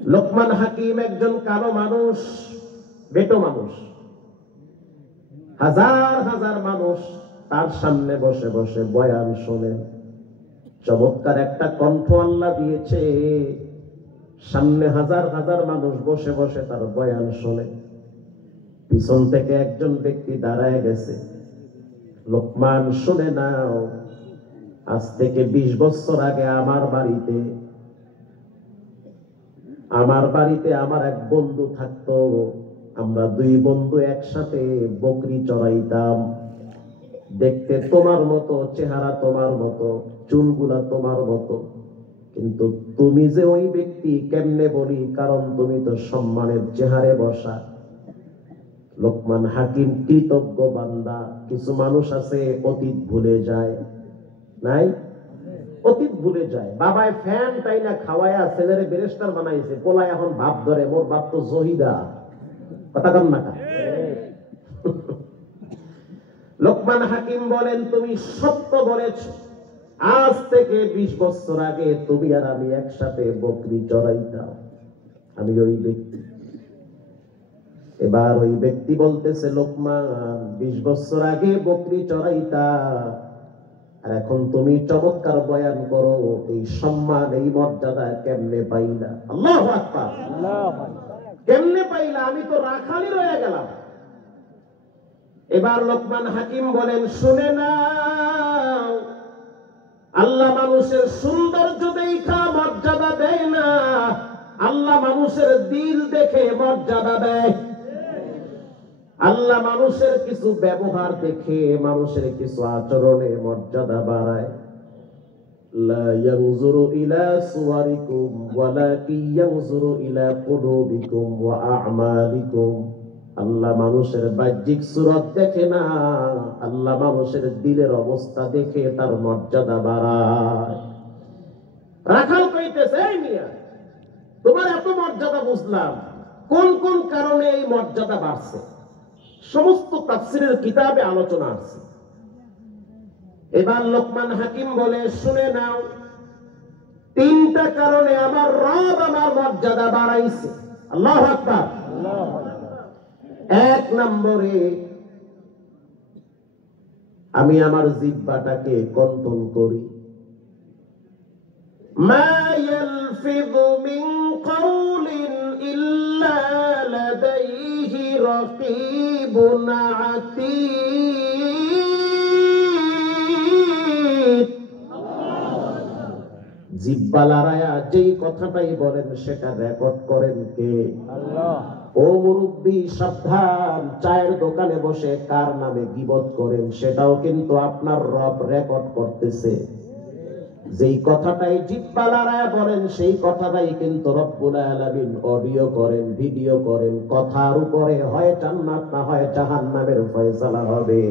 লোকমান হাকিম একজন কালো মানুষ, বেটো মানুষ। হাজার হাজার মানুষ তার সামনে বসে বসে বয়ান শোনেন। চমৎকার একটা কণ্ঠ আল্লাহ দিয়েছে, সামনে হাজার হাজার মানুষ বসে বসে তার বয়ান শোনে। পিছন থেকে একজন ব্যক্তি দাঁড়ায় গেছে, লোকমান শুনে নাও, আজ থেকে 20 বছর আগে আমার বাড়িতে আমার এক বন্ধু থাকতো। আমরা 2 বন্ধু একসাথে বকরি চড়াইতাম। দেখতে তোমার মতো, চেহারা তোমার মতো, চুলগুলা তোমার মতো, কিন্তু তুমি যে ওই ব্যক্তি কেমনে বলি, কারণ তুমি তো সম্মানের চেহারে বসা। লোকমান হাকিম কৃতজ্ঞ বান্দা। কিছু মানুষ আছে অতীত ভুলে যায়, নাই? অতীত ভুলে যায়। বাবায় ফ্যান টাইনা খাওয়ায়া ছেলেরে ব্যারিস্টার বানাইছে, পোলা এখন ভাব ধরে মোর বাপ তো জহিদা। কথা কন না? লোকমান হাকিম বলেন, তুমি সত্য বলেছ। আজ থেকে 20 বছর আগে তুমি আর আমি একসাথে বকরি চড়াইতাম। আমি ওই ব্যক্তি। এবার ওই ব্যক্তি বলতেছে, লোকমান 20 বছর আগে বকরি চড়াইতা, আর এখন তুমি চমৎকার বয়ান করো, এই সম্মান এই মর্যাদা কেমনে পাইলা? আল্লাহু আকবার। কেমনে পাইলা? আমি তো রাখালি রয়ে গেলাম। এবার লোকমান হাকিম বলেন, শুনে নাও, আল্লাহ মানুষের সৌন্দর্য দেখা মর্যাদা দেয় না, আল্লাহ মানুষের দিল দেখে মর্যাদা দেয়। আল্লাহ মানুষের কিছু ব্যবহার দেখে, মানুষের কিছু আচরণে মর্যাদা বাড়ায়। লা ইয়ানজুরু ইলা সুওয়ারিকুম ওয়ালাকিন ইয়ানজুরু ইলা কুলুবিকুম ওয়া আ'মালিকুম। আল্লাহ মানুষের বাহ্যিক সুরত দেখে না, আল্লাহ মানুষের দিলের অবস্থা দেখে তার মর্যাদা বাড়ায়। রাখাল কইতেছে, এই মিয়া, তোমার এত মর্যাদা বুঝলাম, কোন কোন কারণে এই মর্যাদা বাড়ছে? সমস্ত তাফসীরের কিতাবে আলোচনা আছে। এবার লোকমান হাকিম বলে, শুনে নাও, 3টা কারণে আমার রব আমার মর্যাদা বাড়াইছে। আল্লাহু আকবার। 1 নম্বরে, আমি আমার জিহ্বাটাকে কন্ট্রোল করি। মা ইয়ালফিযু মিন কাওলিন ইল্লা লাদাইহি রাকীবুন আতীদ। জিহ্বা লড়ায়া যেই কথাটাই বলেন সেটা রেকর্ড করেন কে? আল্লাহ। ও মুরব্বী, সাবধান, চায়ের দোকানে বসে কার নামে গীবত করেন সেটাও কিন্তু আপনার রব রেকর্ড করতেছে। যেই কথাটাই জিহ্বা লড়ায়া বলেন সেই কথাটাই কিন্তু রব্বুল আলামিন অডিও করেন, ভিডিও করেন। কথার উপরে হয় জান্নাত না হয় জাহান্নামের ফয়সালা হবে।